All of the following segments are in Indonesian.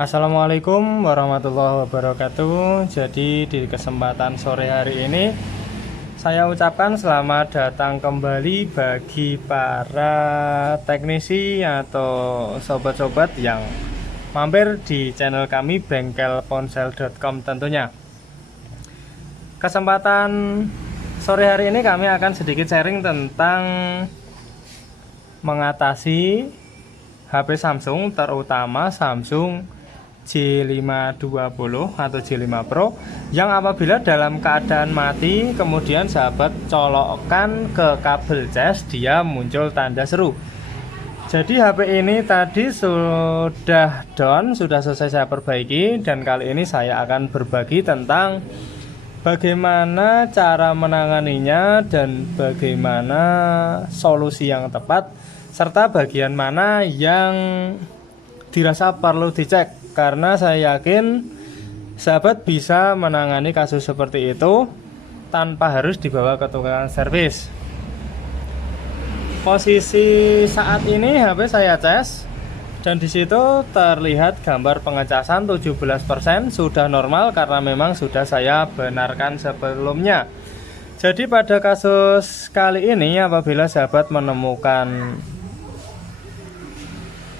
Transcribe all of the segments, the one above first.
Assalamualaikum warahmatullahi wabarakatuh. Jadi di kesempatan sore hari ini saya ucapkan selamat datang kembali bagi para teknisi atau sobat-sobat yang mampir di channel kami bengkelponsel.com tentunya. Kesempatan sore hari ini kami akan sedikit sharing tentang mengatasi HP Samsung, terutama Samsung J520 atau J5 Pro yang apabila dalam keadaan mati kemudian sahabat colokkan ke kabel cas, dia muncul tanda seru. Jadi HP ini tadi sudah down, sudah selesai saya perbaiki, dan kali ini saya akan berbagi tentang bagaimana cara menanganinya dan bagaimana solusi yang tepat, serta bagian mana yang dirasa perlu dicek. Karena saya yakin sahabat bisa menangani kasus seperti itu tanpa harus dibawa ke tukang servis. Posisi saat ini HP saya cas dan disitu terlihat gambar pengecasan 17%, sudah normal karena memang sudah saya benarkan sebelumnya. Jadi pada kasus kali ini apabila sahabat menemukan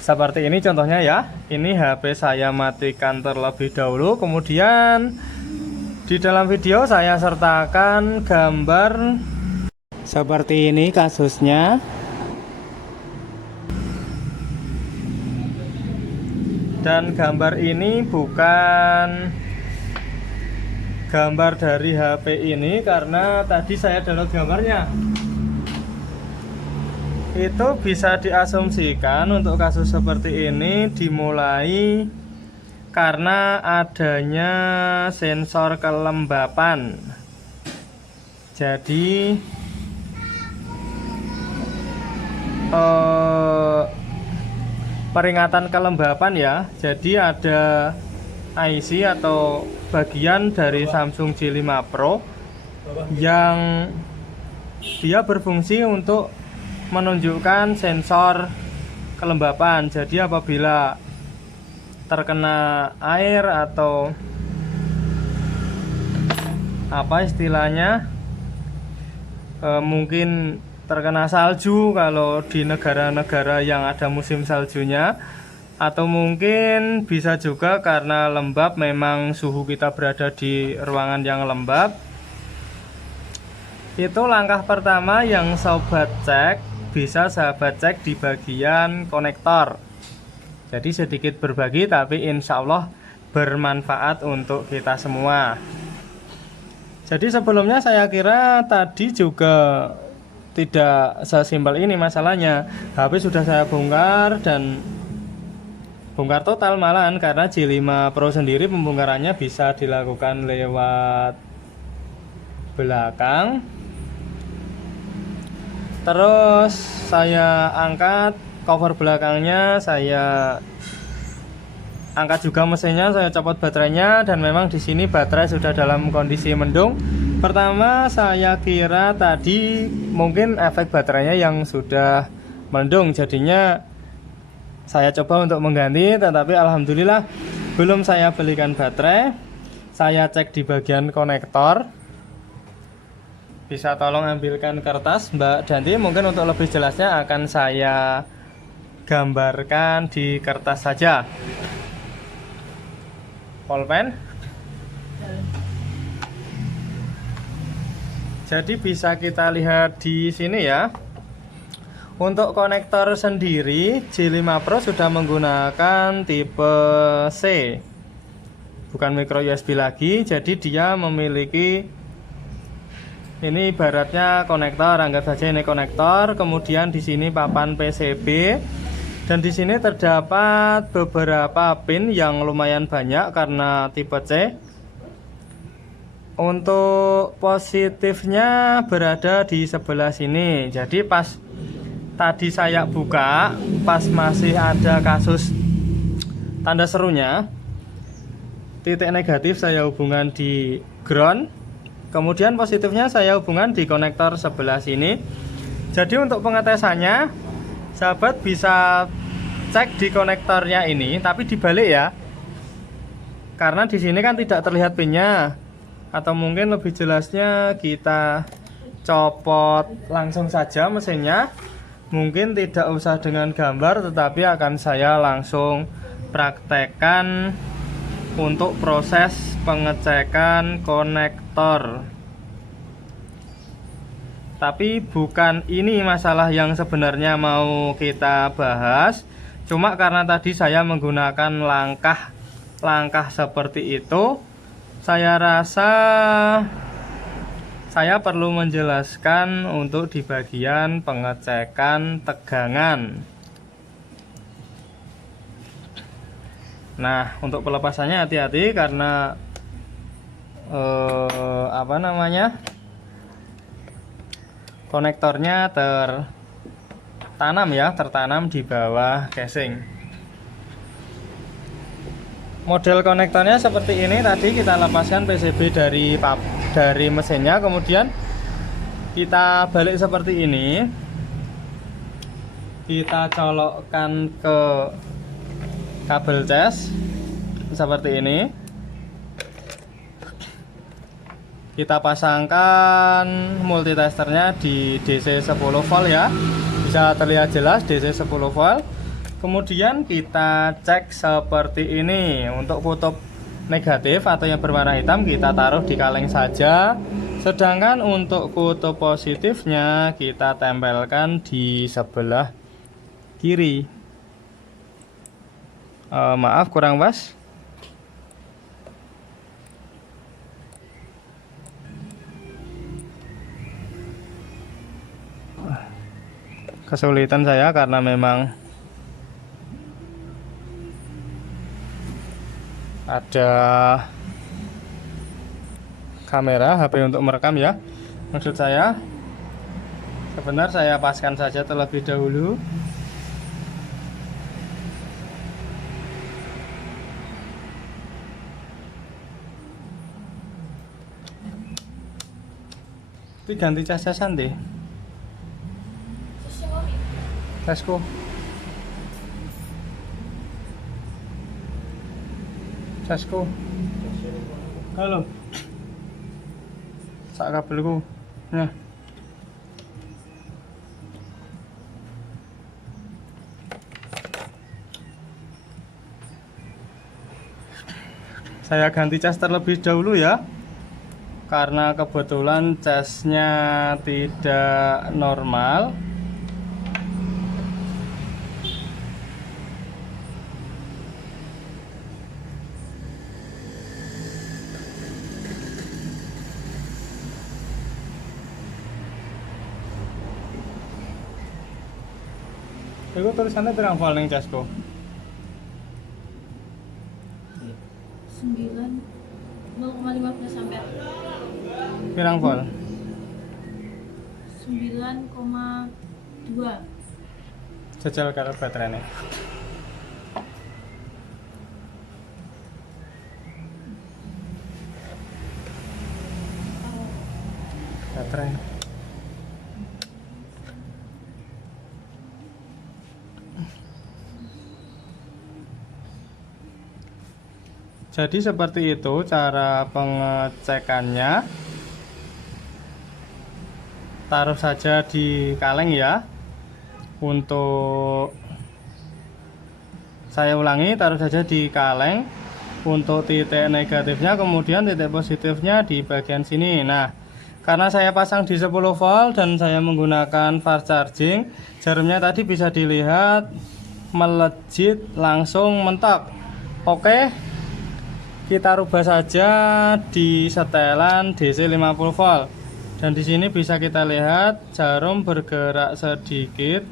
seperti ini contohnya ya, ini HP saya matikan terlebih dahulu, kemudian di dalam video saya sertakan gambar seperti ini kasusnya. Dan gambar ini bukan gambar dari HP ini karena tadi saya download gambarnya. Itu bisa diasumsikan untuk kasus seperti ini dimulai karena adanya sensor kelembapan. Jadi peringatan kelembapan ya. Jadi ada IC atau bagian dari Samsung J5 Pro yang dia berfungsi untuk menunjukkan sensor kelembapan. Jadi apabila terkena air atau apa istilahnya, mungkin terkena salju kalau di negara-negara yang ada musim saljunya, atau mungkin bisa juga karena lembab, memang suhu kita berada di ruangan yang lembab. Itu langkah pertama yang sobat cek, bisa sahabat cek di bagian konektor. Jadi sedikit berbagi tapi insya Allah bermanfaat untuk kita semua. Jadi sebelumnya saya kira tadi juga tidak sesimpel ini masalahnya. HP sudah saya bongkar dan bongkar total malahan, karena J5 Pro sendiri pembongkarannya bisa dilakukan lewat belakang. Terus saya angkat cover belakangnya, saya angkat juga mesinnya, saya copot baterainya, dan memang di sini baterai sudah dalam kondisi mendung. Pertama saya kira tadi mungkin efek baterainya yang sudah mendung, jadinya saya coba untuk mengganti, tetapi alhamdulillah belum saya belikan baterai. Saya cek di bagian konektor. Bisa tolong ambilkan kertas Mbak Danti, mungkin untuk lebih jelasnya akan saya gambarkan di kertas saja. Pulpen. Jadi bisa kita lihat di sini ya. Untuk konektor sendiri J5 Pro sudah menggunakan tipe C, bukan micro USB lagi. Jadi dia memiliki, ini ibaratnya konektor, anggap saja ini konektor. Kemudian di sini papan PCB, dan di sini terdapat beberapa pin yang lumayan banyak karena tipe C. Untuk positifnya berada di sebelah sini. Jadi pas tadi saya buka, pas masih ada kasus tanda serunya, titik negatif saya hubungan di ground. Kemudian positifnya saya hubungan di konektor sebelah sini. Jadi untuk pengetesannya, sahabat bisa cek di konektornya ini, tapi dibalik ya. karena di sini kan tidak terlihat pinnya, atau mungkin lebih jelasnya kita copot langsung saja mesinnya. Mungkin tidak usah dengan gambar, tetapi akan saya langsung praktekkan untuk proses pengecekan konektor. Tapi bukan ini masalah yang sebenarnya mau kita bahas. Cuma karena tadi saya menggunakan langkah seperti itu, saya rasa saya perlu menjelaskan untuk di bagian pengecekan tegangan. Nah, untuk pelepasannya hati-hati karena konektornya tertanam di bawah casing. Model konektornya seperti ini. Tadi kita lepaskan PCB dari mesinnya, kemudian kita balik seperti ini, kita colokkan ke kabel cas seperti ini, kita pasangkan multitesternya di DC 10 volt ya, bisa terlihat jelas DC 10 volt. Kemudian kita cek seperti ini. Untuk kutub negatif atau yang berwarna hitam kita taruh di kaleng saja, sedangkan untuk kutub positifnya kita tempelkan di sebelah kiri. Maaf kurang pas. Kesulitan saya karena memang ada kamera HP untuk merekam ya. Maksud saya, sebenarnya saya paskan saja terlebih dahulu. Tapi ganti cas-casan deh. Casku. Casku. Halo. Sak kabelku. Nah. Saya ganti cas terlebih dahulu ya. Karena kebetulan casnya tidak normal. Itu tulisannya berapa volt ning casku? 0,15 ampere. Pirang volt? 9,2. Jajal karo baterainya. Baterai. Jadi seperti itu cara pengecekannya. Taruh saja di kaleng ya. Untuk saya ulangi, taruh saja di kaleng. Untuk titik negatifnya, kemudian titik positifnya di bagian sini. Nah, karena saya pasang di 10 volt dan saya menggunakan fast charging, jarumnya tadi bisa dilihat melejit langsung mentok. Oke. Kita rubah saja di setelan DC 50 volt. Dan di sini bisa kita lihat jarum bergerak sedikit.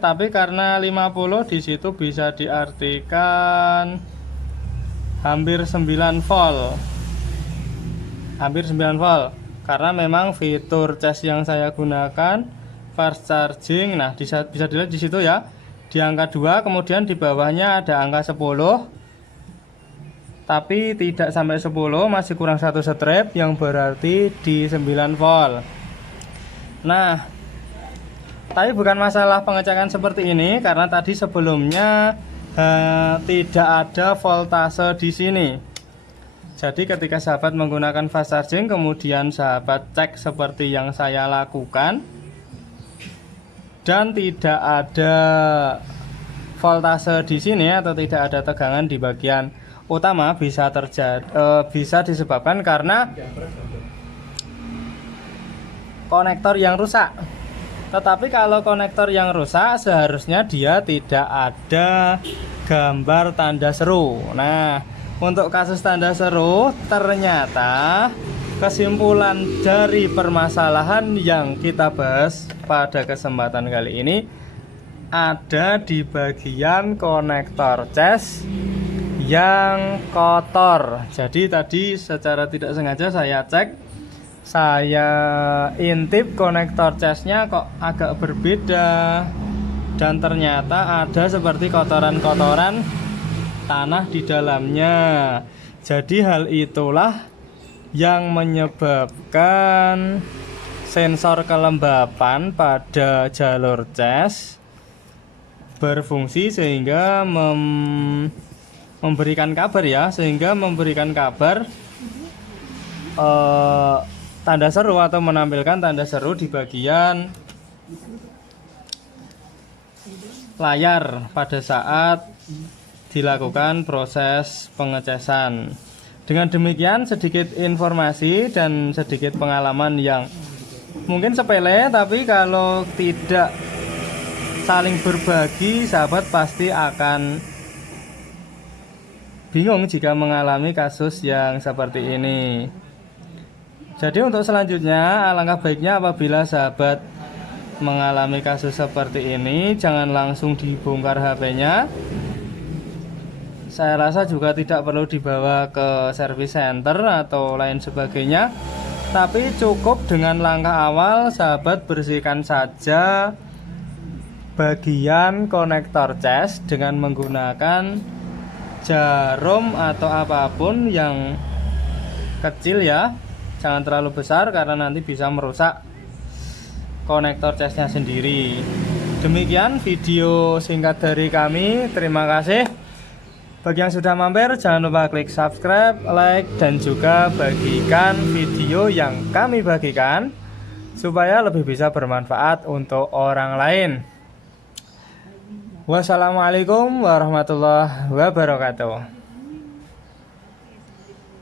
Tapi karena 50 di situ bisa diartikan hampir 9 volt. Hampir 9 volt. Karena memang fitur cas yang saya gunakan fast charging. Nah, bisa dilihat di situ ya. Di angka 2, kemudian di bawahnya ada angka 10, tapi tidak sampai 10, masih kurang 1 strip, yang berarti di 9 volt. Nah, Tapi bukan masalah pengecekan seperti ini karena tadi sebelumnya tidak ada voltase di sini. Jadi ketika sahabat menggunakan fast charging kemudian sahabat cek seperti yang saya lakukan dan tidak ada voltase di sini atau tidak ada tegangan di bagian utama, bisa disebabkan karena konektor yang rusak. Tetapi kalau konektor yang rusak seharusnya dia tidak ada gambar tanda seru. Nah, untuk kasus tanda seru ternyata kesimpulan dari permasalahan yang kita bahas pada kesempatan kali ini ada di bagian konektor cas yang kotor. Jadi tadi secara tidak sengaja saya cek, saya intip konektor casnya kok agak berbeda dan ternyata ada seperti kotoran-kotoran tanah di dalamnya. Jadi hal itulah yang menyebabkan sensor kelembapan pada jalur cas berfungsi sehingga memberikan kabar tanda seru atau menampilkan tanda seru di bagian layar pada saat dilakukan proses pengecasan. Dengan demikian sedikit informasi dan sedikit pengalaman yang mungkin sepele, tapi kalau tidak saling berbagi sahabat pasti akan bingung jika mengalami kasus yang seperti ini. Jadi untuk selanjutnya alangkah baiknya apabila sahabat mengalami kasus seperti ini jangan langsung dibongkar HP-nya. Saya rasa juga tidak perlu dibawa ke service center atau lain sebagainya. Tapi cukup dengan langkah awal sahabat bersihkan saja bagian konektor cas dengan menggunakan jarum atau apapun yang kecil ya. Jangan terlalu besar karena nanti bisa merusak konektor casnya sendiri. Demikian video singkat dari kami. Terima kasih. Bagi yang sudah mampir jangan lupa klik subscribe, like, dan juga bagikan video yang kami bagikan supaya lebih bisa bermanfaat untuk orang lain. Wassalamualaikum warahmatullahi wabarakatuh.